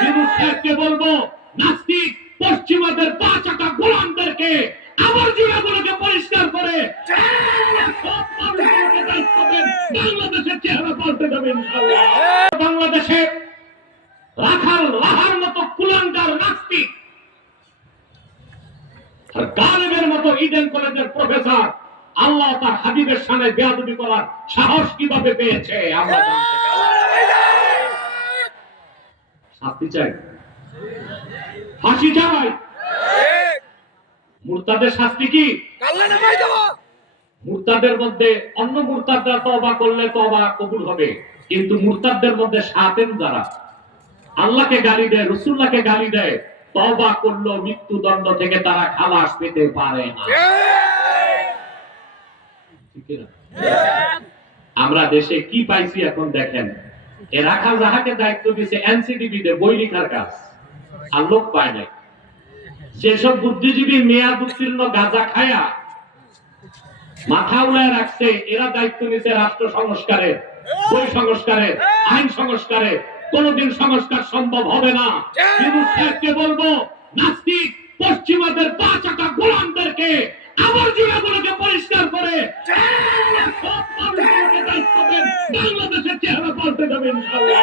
সাহেবকে বলবো, নাস্তিক পশ্চিমাদের পা চাকা গোলামদেরকে আবর্জনাগুলোকে পরিষ্কার করে দায়িত্ব দেন, বাংলাদেশের চেহারা পাল্টে যাবে ইনশাআল্লাহ। বাংলাদেশে রাখাল রাহার মতো কুলাঙ্গার নাস্তিক আর গালিবের মতো ইডেন কলেজের প্রফেসর আল্লাহ তার হাবিবের সামনে বেয়াদবি করার সাহস কিভাবে পেয়েছে আমরা জানতে চাই। শাস্তি চাই, ফাঁসি চাই। মুরতাদের শাস্তি কি? মুরতাদের মধ্যে অন্য মুরতাদরা তওবা করলে তওবা কবুল হবে, কিন্তু মুরতাদদের মধ্যে শাতেন যারা আল্লাহকে গালি দেয়, রাসূলুল্লাহকে গালি দেয়, তওবা করলো মৃত্যুদণ্ড থেকে তারা খালাস পেতে পারে না। আমরা দেশে কি পাইছি এখন দেখেন। এ রাখাল রাহাকে দায়িত্ব দিয়েছে এনসিডিবি তে বই লেখার কাজ, আর লোক পায় নাই। যেসব বুদ্ধিজীবী মেয়াদ উত্তীর্ণ গাঁজা খায়া মাথা উড়ায় রাখছে, এরা দায়িত্ব নিছে রাষ্ট্র সংস্কারের, বই সংস্কারের, আইন সংস্কারের। কোনদিন সংস্কার সম্ভব হবে না। ইউনূস সাহেবকে বলবো, নাস্তিক পশ্চিমাদের পা চাকা গোলামদেরকে আবর্জনাগুলোকে পরিষ্কার করে দায়িত্ব দেন, বাংলাদেশের চেহারা পাল্টে যাবে ইনশাআল্লাহ।